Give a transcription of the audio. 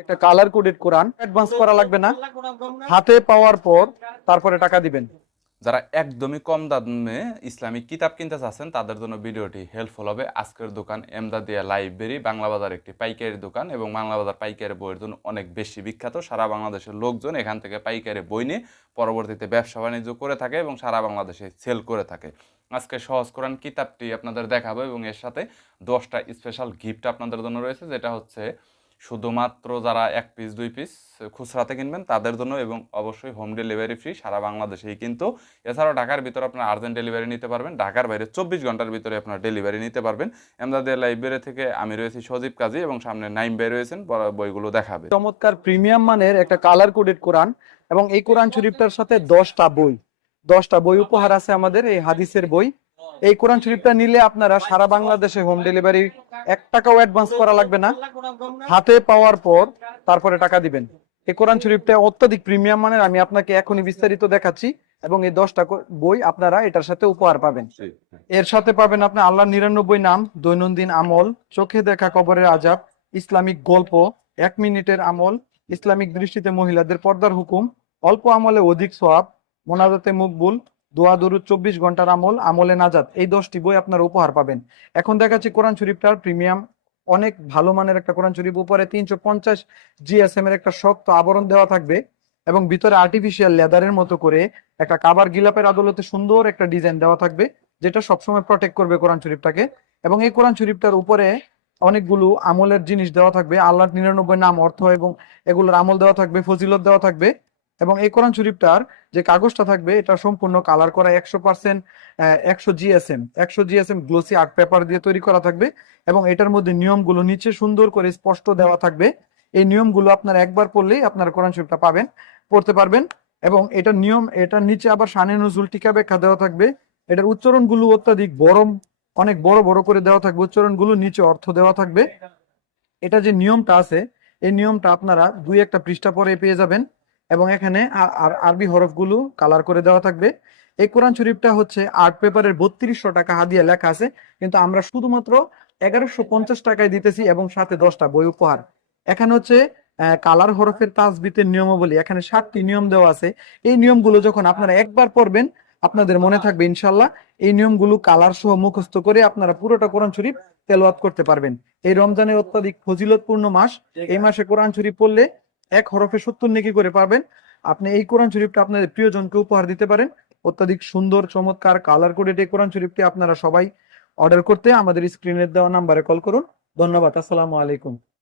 একটা colour coded কোরআন advance করা লাগবে না। হাতে পাওয়ার পর তারপরে টাকা দিবেন। যারা একদমই কম দামে ইসলামিক কিতাব কিনতে চাচ্ছেন তাদের জন্য ভিডিওটি হেল্পফুল হবে। আজকের দোকান এমদাদিয়া লাইব্রেরি বাংলা বাজার একটি পাইকারি দোকান এবং বাংলা বাজার পাইকারি বইয়ের জন্য অনেক বেশি বিখ্যাত। সারা বাংলাদেশের লোকজন এখান থেকে পাইকারি বই নিয়ে পরবর্তীতে ব্যবসা বাণিজ্য করে থাকে এবং সারা বাংলাদেশে সেল করে থাকে। আজকে সহজ কোরআন কিতাবটি আপনাদের দেখাবো এবং এর সাথে দশটা স্পেশাল গিফট আপনাদের জন্য রয়েছে যেটা হচ্ছে শুধুমাত্র যারা এক পিস দুই পিস খুচরাতে কিনবেন তাদের জন্য এবং অবশ্যই হোম ডেলিভারি ফ্রি সারা বাংলাদেশেই কিন্তু। এছাড়াও ঢাকার ভিতরে আপনার আর্জেন্ট ডেলিভারি নিতে পারবেন, ঢাকার বাইরে চব্বিশ ঘণ্টার ভিতরে আপনার ডেলিভারি নিতে পারবেন। এমদাদের লাইব্রেরি থেকে আমি রয়েছি সজীব কাজী এবং সামনে নাইম ভাই রয়েছেন বইগুলো দেখাবে। চমৎকার প্রিমিয়াম মানের একটা কালার কোডেড কোরআন এবং এই কোরআন শরীফটার সাথে দশটা বই দশটা বই উপহার আছে আমাদের, এই হাদিসের বই। এই কোরআন শরীফটা নিলে আপনারা সারা বাংলাদেশে হোম ডেলিভারি এক টাকাও অ্যাডভান্স করা লাগবে না। হাতে পাওয়ার পর তারপরে টাকা দিবেন। এই কোরআন শরীফটা অত্যাধিক প্রিমিয়াম মানের আমি আপনাকে এখনই বিস্তারিত দেখাচ্ছি এবং এই দশটা বই আপনারা এটার সাথে উপহার পাবেন। এর সাথে পাবেন আপনি আল্লাহ নিরানব্বই নাম দৈনন্দিন আমল চোখে দেখা কবরের আজাব ইসলামিক গল্প এক মিনিটের আমল ইসলামিক দৃষ্টিতে মহিলাদের পর্দার হুকুম অল্প আমলে অধিক সোয়াব মোনাজাতে মুকবুল দোয়া, দরুদ, চব্বিশ ঘণ্টার আমল, আমলে নাজাত, এই দশটি বই আপনারা উপহার পাবেন। এখন দেখাচ্ছি কোরআন শরীফটার প্রিমিয়াম, অনেক ভালো মানের একটা কোরআন শরীফ, উপরে তিনশো পঞ্চাশ জিএসএম এর একটা শক্ত আবরণ দেওয়া থাকবে এবং ভিতরে আর্টিফিশিয়াল লেদারের মতো করে একটা কাবার গিলাপের আদলতে সুন্দর একটা ডিজাইন দেওয়া থাকবে, যেটা সবসময় প্রটেক্ট করবে কোরআন শরীফটাকে। এবং এই কোরআন শরীফটার উপরে অনেকগুলো আমলের জিনিস দেওয়া থাকবে আল্লাহ নিরানব্বই নাম অর্থ এবং এগুলোর আমল দেওয়া থাকবে, ফজিলত দেওয়া থাকবে। এবং এই কোরআন শরীফটার যে কাগজটা থাকবে, এটা সম্পূর্ণ কালার করা একশো পার্সেন্ট একশো জিএসএম একশো জিএসএম গ্লোসি আর্ট পেপার দিয়ে তৈরি করা থাকবে এবং এটার মধ্যে নিয়মগুলো নিচে সুন্দর করে স্পষ্ট দেওয়া থাকবে। এই নিয়মগুলো আপনার একবার পড়লেই আপনার কোরআন শরীফটা পাবেন, পড়তে পারবেন এবং এটার নিয়ম এটার নিচে আবার সানে নজুল টিকা ব্যাখ্যা দেওয়া থাকবে। এটার উচ্চারণগুলো অত্যাধিক বড় অনেক বড় বড় করে দেওয়া থাকবে, উচ্চারণগুলো নিচে অর্থ দেওয়া থাকবে। এটা যে নিয়মটা আছে, এই নিয়মটা আপনারা দুই একটা পৃষ্ঠা পরে পেয়ে যাবেন। এবং এখানে আরবি হরফগুলো কালার করে দেওয়া থাকবে। এই কোরআন শরীফটা হচ্ছে আর্ট পেপারের বত্রিশশো টাকা হাদিয়া লেখা আছে, কিন্তু আমরা শুধুমাত্র এগারোশো পঞ্চাশ টাকায় দিতেছি এবং সাথে দশটা বই উপহার। এখানে হচ্ছে কালার হরফের তাজবিতের নিয়মাবলী। এখানে সাতটি নিয়ম দেওয়া আছে। এই নিয়মগুলো যখন আপনারা একবার পড়বেন, আপনাদের মনে থাকবে ইনশাল্লাহ, এই নিয়মগুলো কালার সহ মুখস্থ করে আপনারা পুরোটা কোরআন শরীফ তেলাওয়াত করতে পারবেন। এই রমজানের অত্যাধিক ফজিলতপূর্ণ মাস, এই মাসে কোরআন শরীফ পড়লে এক হরফে সত্তর নেকি করে পাবেন আপনি এই কোরআন শরীফটা আপনাদের প্রিয়জনকে উপহার দিতে পারেন। অত্যাধিক সুন্দর, চমৎকার কালার কোডেড এই কোরআন শরীফটি আপনারা সবাই অর্ডার করতে আমাদের স্ক্রিনের দেওয়া নাম্বারে কল করুন। ধন্যবাদ, আসসালামু আলাইকুম।